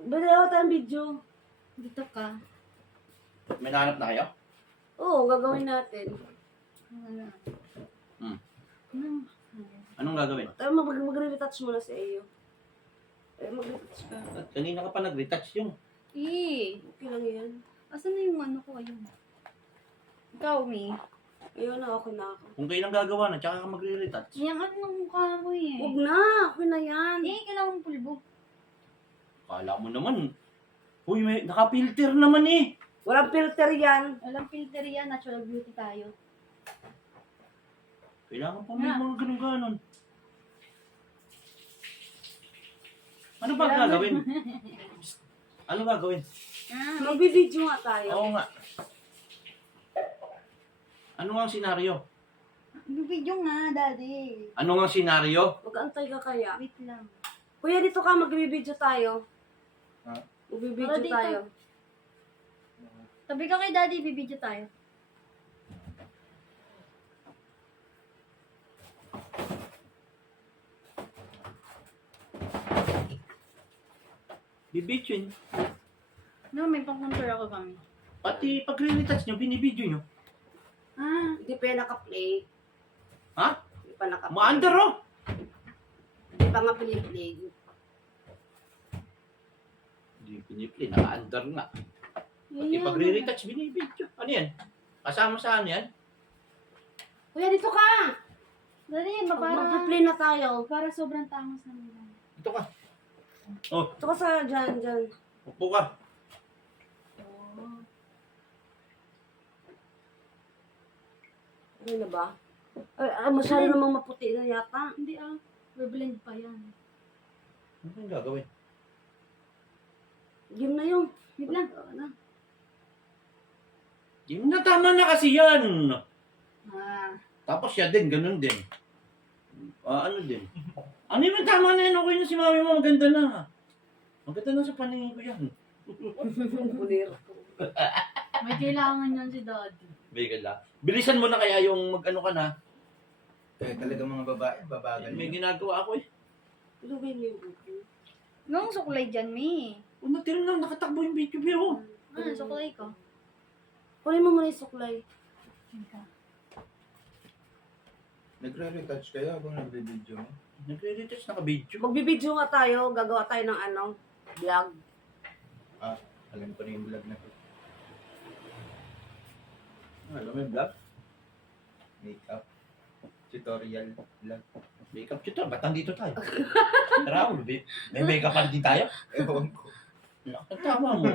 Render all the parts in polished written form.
Balaw tayong video. Dito ka. May nahanap na kayo? Oo, gagawin natin. Ano? Hmm. Ano? Anong gagawin? Tayo mag-retouch muna sa iyo. Mag-retouch ka. At kanina ka pa nag-retouch yung. Okay lang yan. Asan na yung ano ko? Ayun. Ikaw, Mi. Ayun na, okay na ako. Kung kailang gagawa na, tsaka ka magre-retouch. Yung ano ng mukha ko eh. Huwag na, okay na yan. Kailangan pulbo. Kala mo naman. Uy, may naka-filter naman eh. Walang filter yan. Walang filter yan. Natural beauty tayo. Kailangan pa may mga ganun-ganon. Ano ba gagawin? Ano gagawin? Magbibideo nga tayo. Oo nga. Ano nga ang senaryo? Video nga, daddy. Ano nga ang senaryo? Mag-antay ka kaya. Wait lang. Kuya, dito ka, magbibideo tayo. Ha? Magbibideo Tara dito. tayo. Tabi ka kay daddy, bibidyo tayo. Bibidyoin. No, may pang-contour ako kami. Pati pag-retouch nyo, binibidyo nyo. Hindi pa yan naka-play. Ha? Hindi pa naka-play. Maandar oh. Hindi pa nga play. Hindi piniplay, naka-andar nga. Pati pag-retouch, binibidyo. Ano yan? Kasama sa ano yan? Kuya, dito ka! Daddy, Mag-play na tayo. para sobrang tangos na nila. Ito ka. Oh, Ito ka sa dyan. upo ka. Ano na ba? Ay, masyado namang maputi na yata. Hindi blend pa yan. Ano yung gagawin? Game na yun. Wait lang. Ano? Yung natama na kasi yan. Tapos siya din, ganun din. Ano din? Ano yung tama na yan? Okay na si mami mo, maganda na. Maganda na sa paningin ko yan. Bulero. May kailangan yan si daddy. Bigala. Bilisan mo na kaya yung mag-ano ka na. Kaya talaga mga babae, babagal. May ginagawa ako eh. Lugay mo yung buko. Nung suklay dyan, Mi. Una, tira lang, nakatakbo yung video pero. Suklay ko. Kunin mo muna yung suklay. Nagre-retouch kayo habang nagbe-video mo? Nagre-retouch, naka-video. Magbibideo nga tayo. Gagawa tayo ng vlog. Alam ko na yung vlog na to. Alam mo yung vlog? Makeup. Tutorial vlog. Makeup tutor, ba't nandito tayo? Raul, may makeup pa din tayo? Ewan ko. Ang tama mo.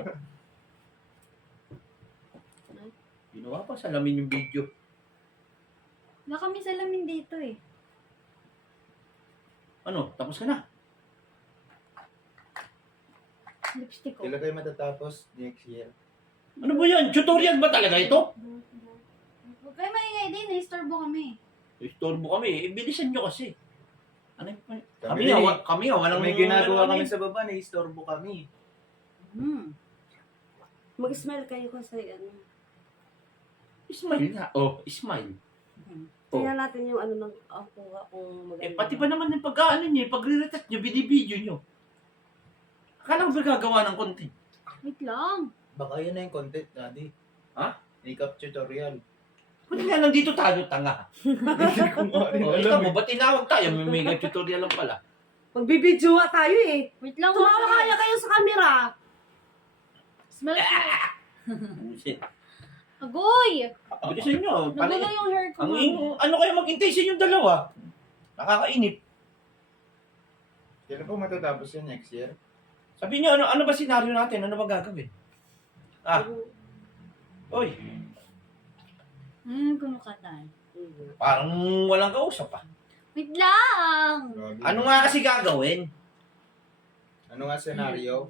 Ginawa pa, salamin yung video. Wala kami salamin dito eh. Ano, tapos ka na? Lipstick ko. Kailan kayo matatapos next year? Ano ba yan? Tutorial ba talaga ito? Huwag kayo maingay din, na-istorbo kami. Istorbo kami, bilisan nyo kasi. Ano yung Kami kami nga, walang... May ginagawa ano kami eh. sa baba, na-istorbo kami. Mag-smile kayo kung sa ano. Smile nga. Oh, smile. Oh. Tingnan natin yung ano ng kung maganda. Eh, pati pa naman yung pag-ano nyo, pag-retouch nyo, binibidyo nyo. Akala ko ba gagawa ng content? Wait lang. Baka yun na yung content, daddy. Ha? Makeup tutorial. Kung nga nandito tayo, tanga. Hindi ko nga rin Oh, alam ikaw eh. mo, ba't tinawag tayo? May mega tutorial lang pala. Magbibideo nga tayo eh. Wait lang. Tumawa kaya kayo sa camera. Smell ko. Shit. Agoy! Bilisan nyo. Nagulo yung hair ko. Ano kayo mag-intention yung dalawa? Nakakainip. Kailan po matatapos yun next year? Sabi nyo, ano ba senaryo natin? Ano ba gagawin? Oy, Kumukatan. parang walang kausap ah. Wait lang! Grabe. Ano nga kasi gagawin? Ano nga senaryo?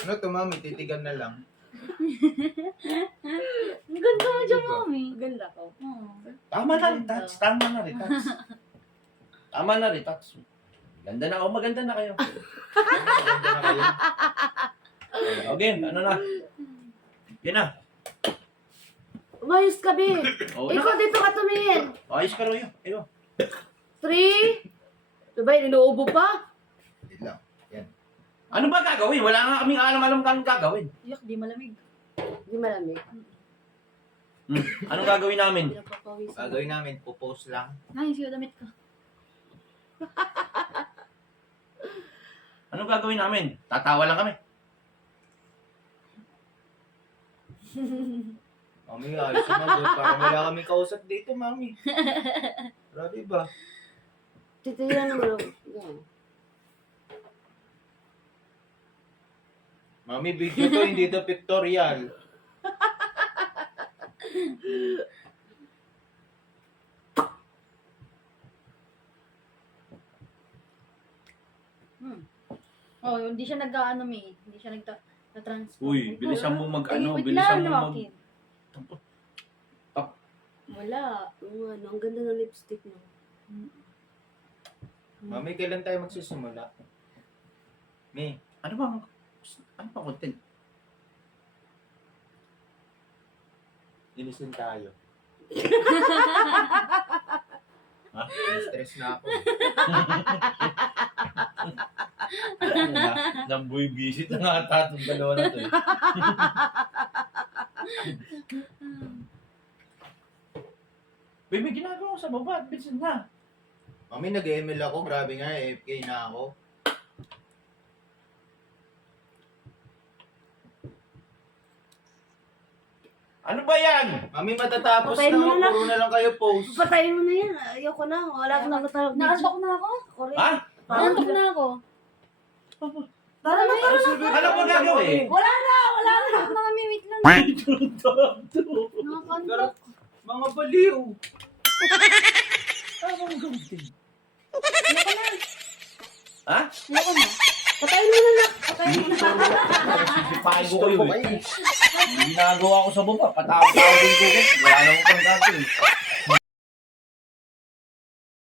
Ano to, mami? Titigan na lang. Ang ganda mo dyan, mami. Ganda ko. Tama na rin, Tats. Tama na rin, Tats. Tama na rin, Tats. Ganda na ako, maganda na kayo. Maganda na kayo. Okay, ano na? Yan na. Umayos ka, Be. Oh, Ikaw dito ka tumingin. ayos ka rin yun. Ayun. 3, Sabay, inuubo pa. Hindi lang. Yan. Ano ba gagawin? Wala nga kaming alam kang gagawin. Yak, di malamig. Hindi malamig. Anong gagawin namin? Hindi napapawisan. Gagawin namin, pupost lang. Ay, siya damit ka. Anong gagawin namin? Tatawa lang kami. Mami, ayos naman. Parang wala kami kausap dito, mami. Grabe ba? Titiyan naman. Yan. Mami, video to, hindi to pictorial. Oh, hindi siya nag-ano may. Hindi siya nag-transfer. Uy, bilisan mo mag-ano, Wait bilisan lang, mo mag... Joaquin. Wala. Oo, ano, ang ganda ng lipstick mo. Mami, kailan tayo magsisimula? Mi, Ano bang content? ilisin tayo. Ha? Stress na ako. Namboy visit na nga ata itong dalawa na to. Baby, ginagawa ko sa baba at bitin na. Mami, nag-ML ako. Grabe nga, AFK na ako. Ano ba yan? Mami, matatapos Patayin mo na. na. Puro na lang kayo post. Patayin mo na yan. Ayoko na. Wala ko na matawag. Naantok na ako. Ha? Naantok na ako. Tara na, tara na. Ano ba gagawin? Wala na, wala na. Naantok na kami. Wait lang. Nakakantok. Mga baliw. Ha? Ayoko na. Patayin mo na. Patayin mo na. Sisipahin ko kayo eh. Ginagawa ko sa baba. Patawag-tawagin ko.